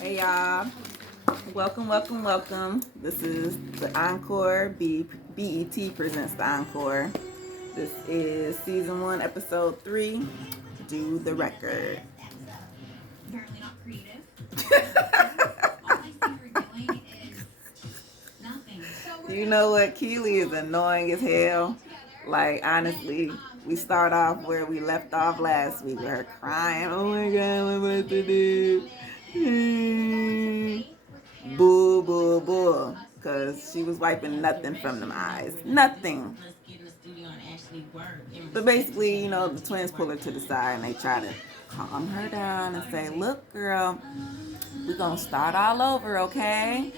Hey y'all, welcome. This is the Encore. B.E.T presents the Encore. This is season 1, episode 3. Do the record. Apparently not creative. All I see her doing is nothing. You know what? Keely is annoying as hell. Like, honestly, we start off where we left off last week with her crying. Oh my god, what am I to do? Boo, boo, boo. Because she was wiping nothing from them eyes. Nothing. But basically, the twins pull her to the side and they try to calm her down and say, look, girl, we're going to start all over, okay?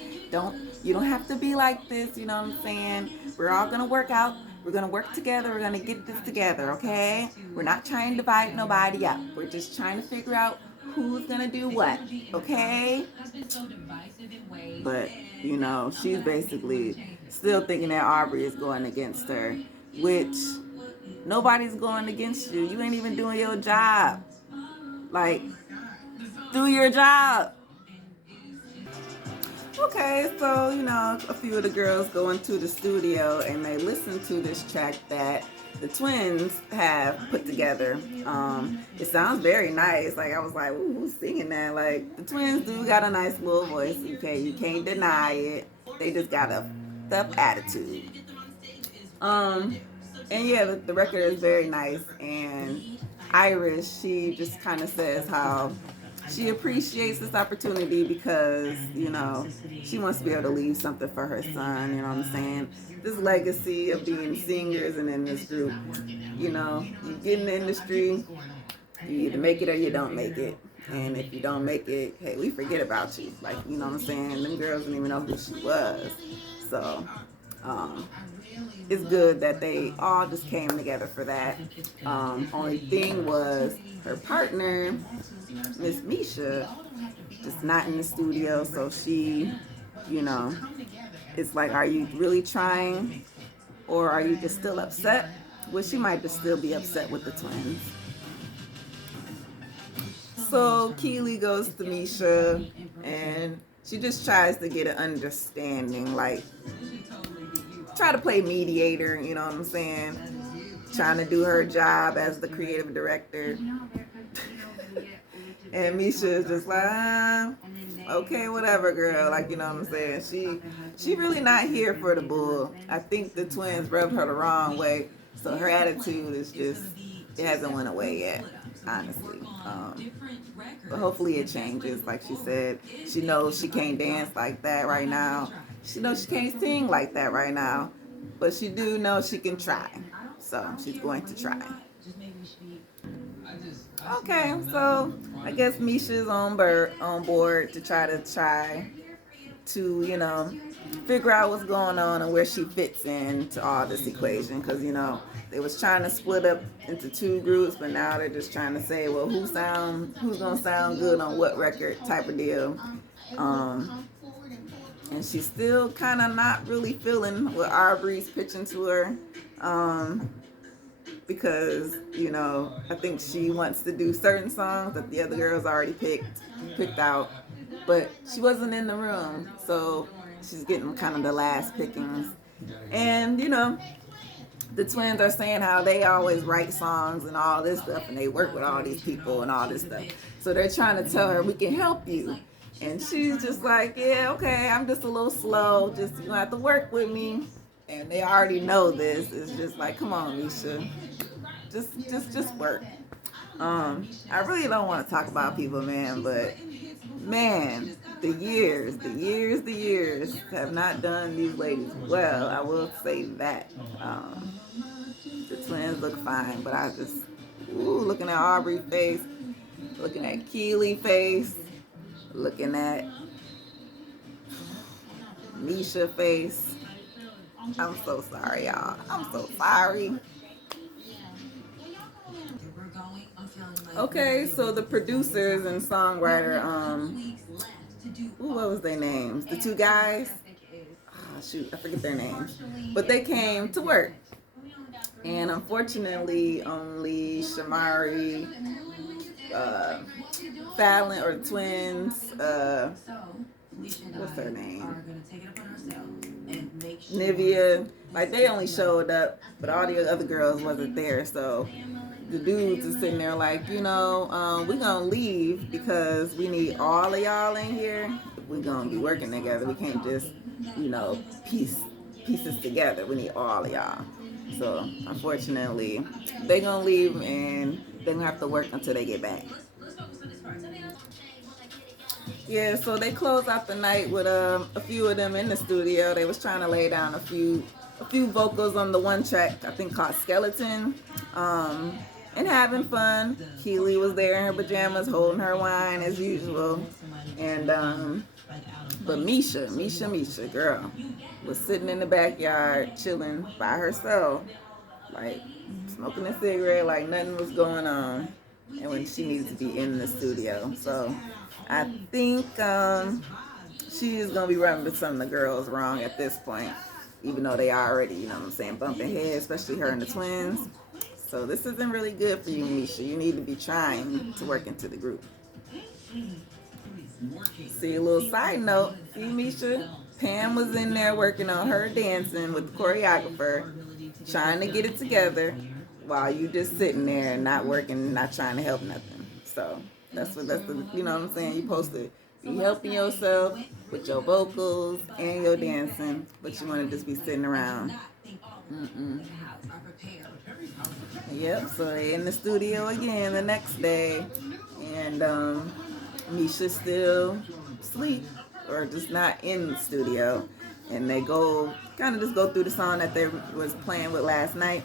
You don't have to be like this, you know what I'm saying? We're all going to work out. We're going to work together. We're going to get this together, okay? We're not trying to divide nobody up. We're just trying to figure out who's going to do what, okay? But, she's basically still thinking that Aubrey is going against her, which nobody's going against you. You ain't even doing your job. Like, do your job. Okay, so, a few of the girls go into the studio and they listen to this track that the twins have put together. It sounds very nice. Like, I was like, ooh, who's singing that? Like, the twins do got a nice little voice, okay? You can't deny it. They just got a tough attitude. And yeah, the record is very nice. And Iris, she just kind of says how she appreciates this opportunity because, she wants to be able to leave something for her son, you know what I'm saying? This legacy of being singers and in this group, you get in the industry, you either make it or you don't make it. And if you don't make it, hey, we forget about you. Like, you know what I'm saying? Them girls didn't even know who she was. So, it's good that they all just came together for that. Only thing was her partner, Miss Misha, just not in the studio, so she, it's like, are you really trying, or are you just still upset? Well, she might just still be upset with the twins. So Keely goes to Misha, and she just tries to get an understanding, like, try to play mediator, you know what I'm saying? Trying to do her job as the creative director. And Misha is just like, okay, whatever, girl. Like, you know what I'm saying? She really not here for the bull. I think the twins rubbed her the wrong way. So her attitude is just, it hasn't went away yet, honestly. But hopefully it changes. Like she said, she knows she can't dance like that right now. She knows she can't sing like that right now. But she do know she can try. So she's going to try. Okay, so I guess Misha's on board to try to figure out what's going on and where she fits into all this equation. Because, they was trying to split up into two groups, but now they're just trying to say, well, who's going to sound good on what record type of deal. And she's still kind of not really feeling what Aubrey's pitching to her. Because, I think she wants to do certain songs that the other girls already picked out. But she wasn't in the room, so she's getting kind of the last pickings. And, the twins are saying how they always write songs and all this stuff, and they work with all these people and all this stuff. So they're trying to tell her, we can help you. And she's just like, yeah, okay, I'm just a little slow. Just, you're going to have to work with me. And they already know this. It's just like, come on, Misha. Just work. I really don't want to talk about people, man, but man, the years have not done these ladies well. I will say that. The twins look fine, but I just, looking at Aubrey's face, looking at Keely's face, looking at Misha's face. I'm so sorry, y'all. I'm so sorry. Okay, so the producers and songwriter, what was their names? The two guys? Oh, shoot, I forget their names. But they came to work. And unfortunately, only Shamari uh, Fallon or the twins. What's her name? Nivea. Like they only showed up, but all the other girls wasn't there. So the dudes are sitting there like, we gonna leave because we need all of y'all in here. If we gonna be working together, we can't just, piece pieces together. We need all of y'all. So unfortunately, they gonna leave and they gonna have to work until they get back. Yeah, so they closed out the night with a few of them in the studio. They was trying to lay down a few vocals on the one track, I think called Skeleton, and having fun. Keely was there in her pajamas, holding her wine as usual, and but Misha, girl, was sitting in the backyard chilling by herself, like smoking a cigarette, like nothing was going on, and when she needed to be in the studio. So I think she is gonna be running with some of the girls wrong at this point, even though they already, bumping heads, especially her and the twins. So this isn't really good for you, Misha. You need to be trying to work into the group. See, a little side note, see, Misha, Pam was in there working on her dancing with the choreographer, trying to get it together while you just sitting there and not working, not trying to help nothing. So you know what I'm saying? You supposed to be helping yourself with your vocals and your dancing, but you want to just be sitting around. Mm-mm. Yep, so they in the studio again the next day, and Misha's still asleep or just not in the studio, and they kind of just go through the song that they was playing with last night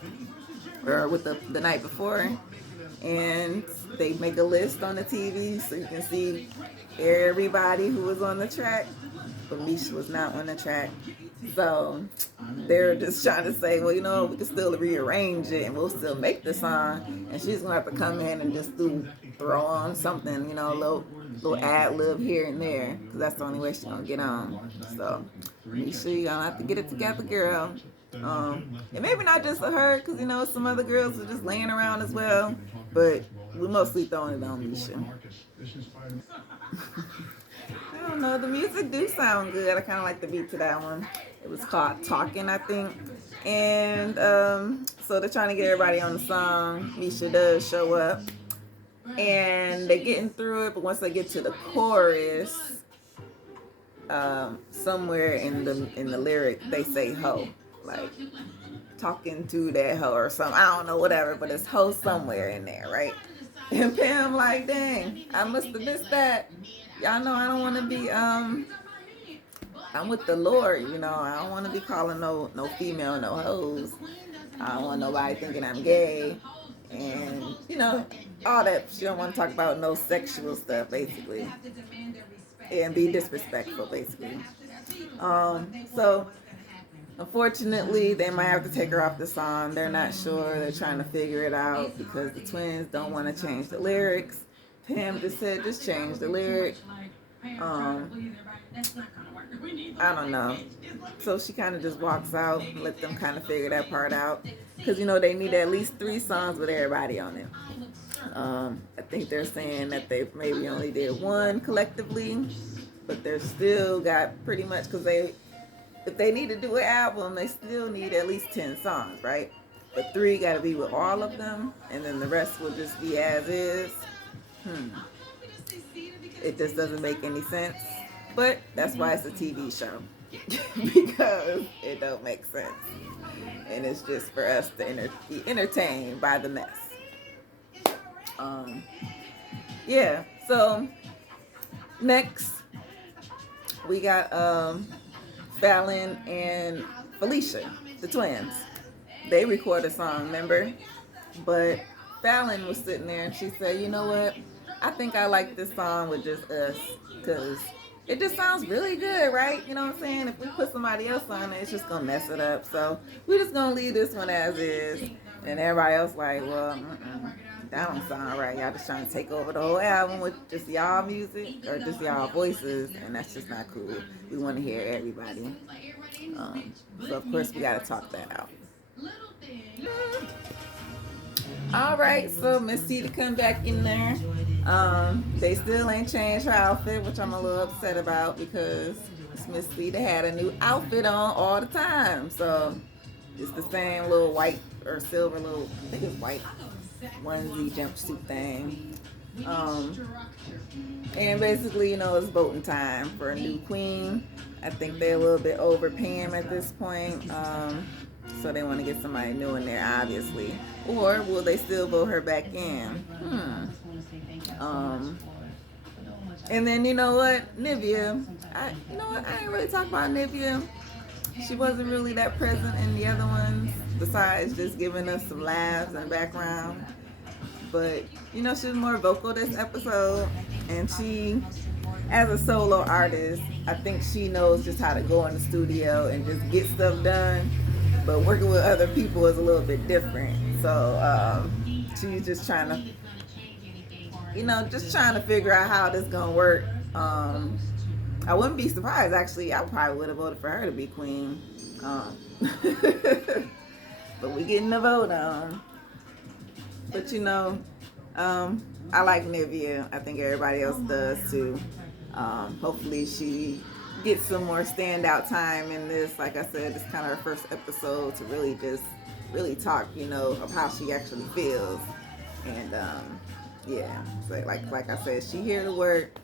or with the night before, and they make a list on the TV so you can see everybody who was on the track, but Misha was not on the track. So they're just trying to say, well, we can still rearrange it and we'll still make the song. And she's gonna have to come in and just throw on something, a little ad lib here and there, because that's the only way she's gonna get on. So Misha, you're gonna have to get it together, girl. And maybe not just for her, because some other girls are just laying around as well. But we mostly throwing it on Misha. I don't know. The music do sound good. I kind of like the beat to that one. It was called Talking, I think. And so they're trying to get everybody on the song. Misha does show up. And they're getting through it. But once they get to the chorus, somewhere in the lyric, they say ho. Like, talking to that hoe or something. I don't know, whatever. But it's ho somewhere in there, right? And Pam like, dang, I must have missed that. Y'all know I don't want to be I'm with the Lord, I don't want to be calling no female no hoes. I don't want nobody thinking I'm gay, and all that. She don't want to talk about no sexual stuff, basically, and be disrespectful, basically. So unfortunately, they might have to take her off the song. They're not sure. They're trying to figure it out because the twins don't want to change the lyrics. Pam just said, just change the lyric. I don't know. So she kind of just walks out and let them kind of figure that part out. Because, they need at least 3 songs with everybody on it. I think they're saying that they maybe only did 1 collectively. But they're still got pretty much, because if they need to do an album, they still need at least 10 songs, right? But 3 got to be with all of them. And then the rest will just be as is. It just doesn't make any sense. But that's why it's a TV show. Because it don't make sense. And it's just for us to be entertained by the mess. Yeah, so next we got Fallon and Felicia, the twins. They record a song, remember? But Fallon was sitting there and she said, you know what? I think I like this song with just us, because it just sounds really good, right? You know what I'm saying? If we put somebody else on it, it's just going to mess it up. So we're just going to leave this one as is. And everybody else like, well, that don't sound right. Y'all just trying to take over the whole album with just y'all music or just y'all voices. And that's just not cool. We want to hear everybody. So, of course, we got to talk that out. All right, so Miss C to come back in there. They still ain't changed her outfit, which I'm a little upset about because Miss C had a new outfit on all the time. So it's the same little white or silver little, I think it's white onesie jumpsuit thing. And basically, it's voting time for a new queen. I think they're a little bit over Pam at this point. So they want to get somebody new in there, obviously. Or will they still vote her back in? And then you know what, Nivea. I ain't really talk about Nivea. She wasn't really that present in the other ones, besides just giving us some laughs in the background. But she was more vocal this episode, and she, as a solo artist, I think she knows just how to go in the studio and just get stuff done. But working with other people is a little bit different. So she's just trying to, figure out how this gonna work. I wouldn't be surprised, actually. I probably would have voted for her to be queen. But we getting the vote on. But I like Nivea. I think everybody else does too. Hopefully she gets some more standout time in this. Like I said, it's kind of her first episode to really talk, of how she actually feels. And yeah, so like I said, she here to work.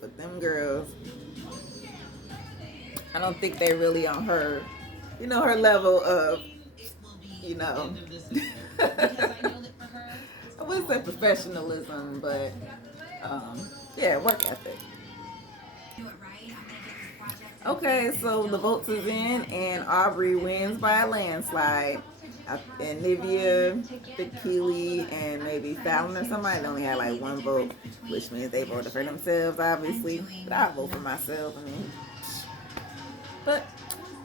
But them girls, I don't think they really on her, her level of, I wouldn't say professionalism, but yeah, work ethic. Okay, so the votes is in, and Aubrey wins by a landslide. And Nivea, Keely, and maybe Fallon or somebody only had like one vote, which means they voted for themselves, obviously. But I vote for myself. But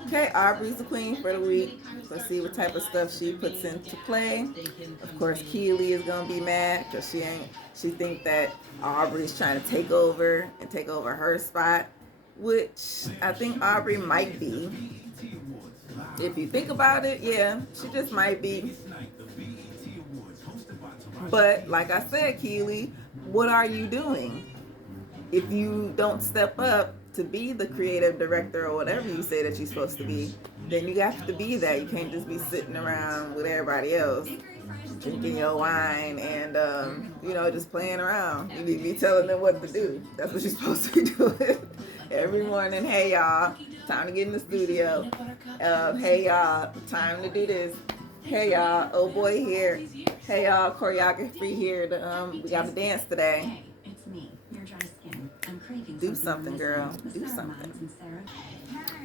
okay, Aubrey's the queen for the week. Let's see what type of stuff she puts into play. Of course, Keely is gonna be mad because she think that Aubrey's trying to take over her spot, which I think Aubrey might be. If you think about it, yeah, she just might be. But like I said, Keely, what are you doing? If you don't step up to be the creative director or whatever you say that you're supposed to be, then you have to be that. You can't just be sitting around with everybody else, drinking your wine and, just playing around. You need to be telling them what to do. That's what you're supposed to be doing. Every morning, hey y'all, time to get in the studio. Hey y'all, time to do this. Hey y'all, oh boy here. Hey y'all, choreography here. We got to dance today. Do something, girl. Do something.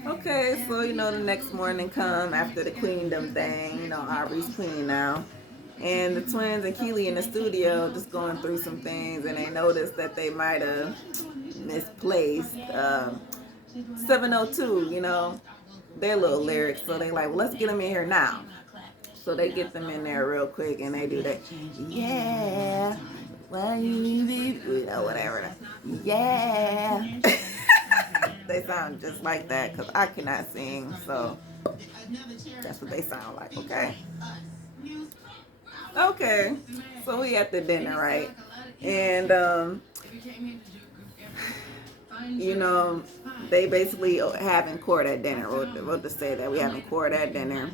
Okay, so the next morning come after the queendom thing. Aubrey's queen now. And the twins and Keely in the studio just going through some things, and they noticed that they might have misplaced 702, their little lyrics. So they like, well, let's get them in here now. So they get them in there real quick, and they do that. Yeah. Well, you be, whatever. Yeah. They sound just like that because I cannot sing. So that's what they sound like, okay? Okay. So we at the dinner, right? And, they basically having court at dinner. We'll just say that we having court at dinner.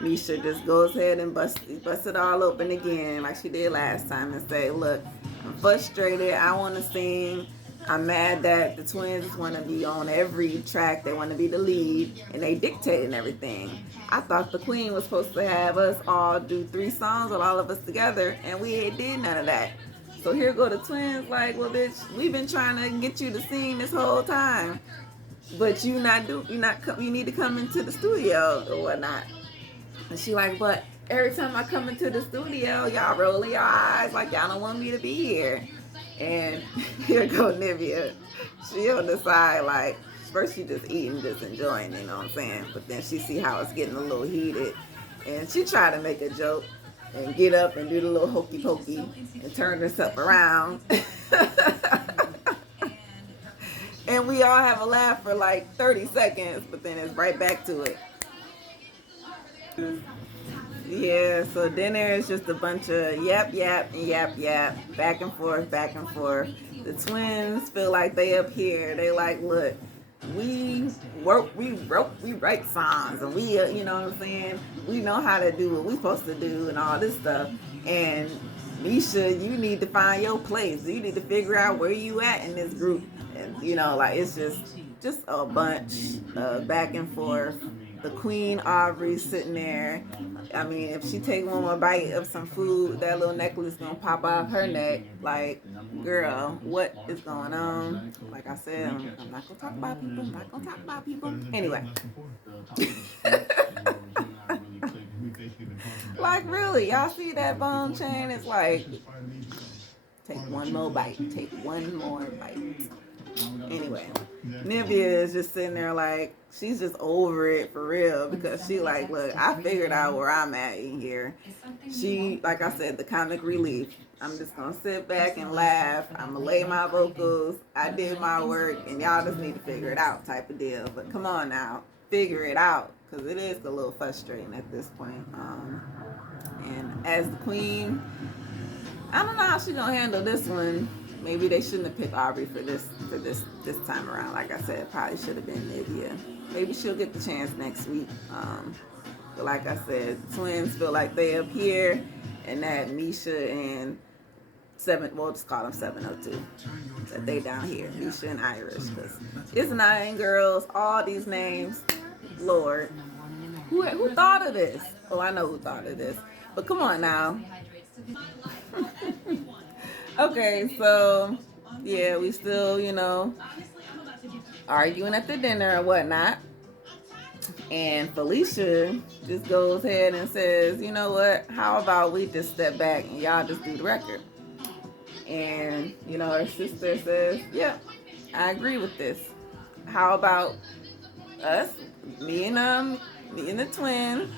Misha just goes ahead and bust it all open again like she did last time and say, look, I'm frustrated. I want to sing. I'm mad that the twins want to be on every track. They want to be the lead, and they dictating everything. I thought the queen was supposed to have us all do 3 songs with all of us together, and we ain't did none of that. So here go the twins like, well, bitch, we've been trying to get you to sing this whole time, but you need to come into the studio or whatnot. And she like, but every time I come into the studio, y'all rolling your eyes like y'all don't want me to be here. And here go Nivea. She on the side like, first she just eating, just enjoying, you know what I'm saying? But then she see how it's getting a little heated. And she try to make a joke and get up and do the little hokey pokey and turn herself around. And we all have a laugh for like 30 seconds, but then it's right back to it. Yeah, so dinner is just a bunch of yap, yap, and yap, yap, back and forth, back and forth. The twins feel like they up here. They like, look, we work, we write songs, and we, you know what I'm saying? We know how to do what we supposed to do and all this stuff. And Misha, you need to find your place. You need to figure out where you at in this group. And, you know, like, it's just a bunch of back and forth. The Queen Aubrey sitting there. I mean, if she take one more bite of some food, that little necklace gonna pop off her neck. Like, girl, what is going on? Like I said, I'm not gonna talk about people. I'm not gonna talk about people. Anyway. Like, really, y'all see that bone chain? It's like, take one more bite. Take one more bite. Anyway, Nivea is just sitting there like, she's just over it for real, because she like, look, I figured out where I'm at in here. She, like I said, the comic relief. I'm just gonna sit back and laugh. I'm gonna lay my vocals. I did my work, and y'all just need to figure it out, type of deal. But come on now, figure it out, because it is a little frustrating at this point. And as the queen, I don't know how she's gonna handle this one. Maybe they shouldn't have picked Aubrey for this time around. Like I said, probably should have been Nivea. Maybe she'll get the chance next week. But like I said, twins feel like they up here, and that Misha and we'll just call them 702. That they down here, Misha and Irish, because it's 9 girls, all these names. Lord, who thought of this? Oh, I know who thought of this. But come on now. Okay, so yeah, we still, you know, arguing at the dinner or whatnot. And Felicia just goes ahead and says, you know what, how about we just step back and y'all just do the record? And, you know, her sister says, yeah, I agree with this. How about us, me and the twins,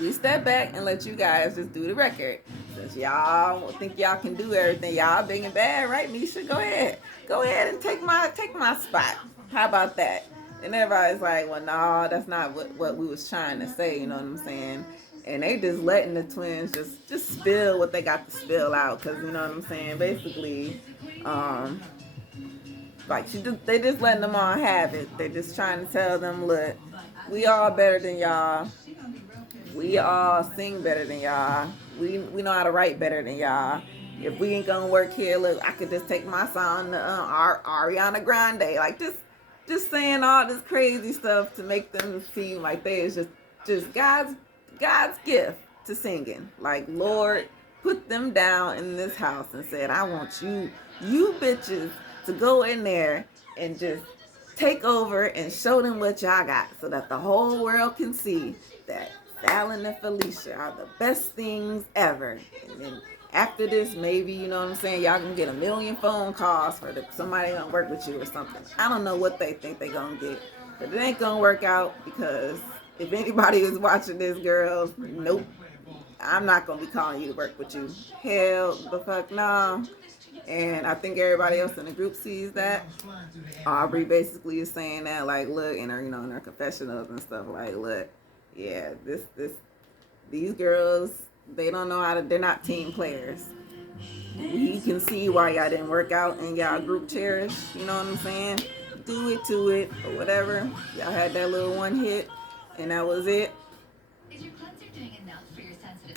we step back and let you guys just do the record. Since y'all think y'all can do everything, y'all big and bad, right, Misha? Go ahead and take my spot. How about that? And everybody's like, well, no, that's not what we was trying to say. You know what I'm saying? And they just letting the twins just spill what they got to spill out, because you know what I'm saying. Basically, like they just letting them all have it. They're just trying to tell them, look, we all better than y'all. We all sing better than y'all. We know how to write better than y'all. If we ain't gonna work here, look, I could just take my song to Ariana Grande. Like just saying all this crazy stuff to make them seem like they is just God's gift to singing. Like, Lord put them down in this house and said, I want you bitches to go in there and just take over and show them what y'all got, so that the whole world can see that Fallon and Felicia are the best things ever. And then after this, maybe, you know what I'm saying, y'all can get a million phone calls for somebody gonna work with you or something. I don't know what they think they gonna get, but it ain't gonna work out, because if anybody is watching this, girls, nope, I'm not gonna be calling you to work with you. Hell the fuck no. And I think everybody else in the group sees that. Aubrey basically is saying that, like, look, in her, you know, in her confessionals and stuff, like, look, yeah, these girls, they don't know how to, they're not team players. We can see why y'all didn't work out and y'all group cherish, you know what I'm saying? Do it to it, or whatever. Y'all had that little one hit, and that was it.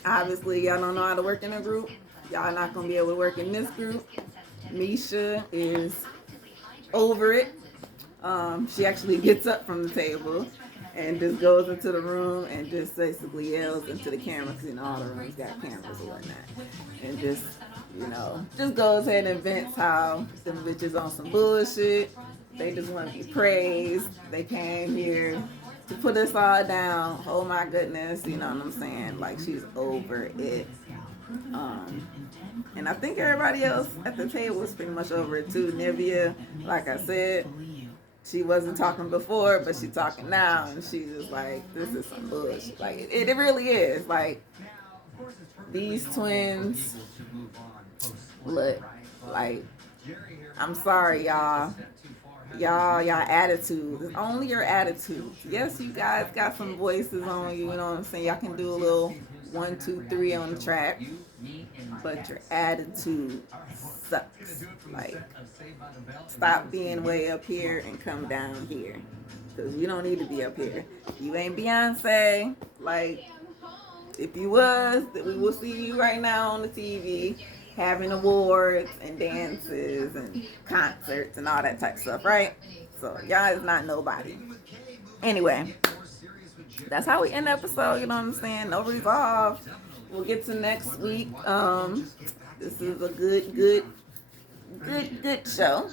Obviously, y'all don't know how to work in a group. Y'all not gonna be able to work in this group. Misha is over it. She actually gets up from the table and just goes into the room and just basically yells into the camera, because you know all the rooms got cameras or whatnot, and just, you know, just goes ahead and vents how them bitches on some bullshit. They just want to be praised. They came here to put us all down. Oh my goodness, you know what I'm saying? Like, she's over it. And I think everybody else at the table was pretty much over it too. Nivea, like I said, she wasn't talking before, but she's talking now, and she's just like, this is some bullshit. Like, it really is. Like, these twins, look, like, I'm sorry, y'all attitudes. It's only your attitudes. Yes, you guys got some voices on you, you know what I'm saying? Y'all can do a 1, 2, 3 on the track, but your attitude sucks. Like, stop being way up here and come down here. Because you don't need to be up here. You ain't Beyonce. Like, if you was, we will see you right now on the TV having awards and dances and concerts and all that type of stuff, right? So y'all is not nobody. Anyway, that's how we end the episode. You know what I'm saying? No resolve. We'll get to next week. This is a good show.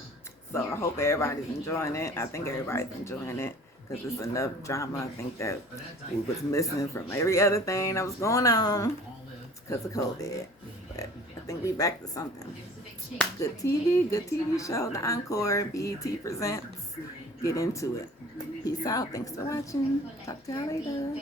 So I hope everybody's enjoying it. I think everybody's enjoying it because it's enough drama. I think that we was missing from every other thing that was going on because of COVID. But I think we back to something. Good TV show. The Encore, B.E.T presents. Get into it. Peace out. Thanks for watching. Talk to y'all later.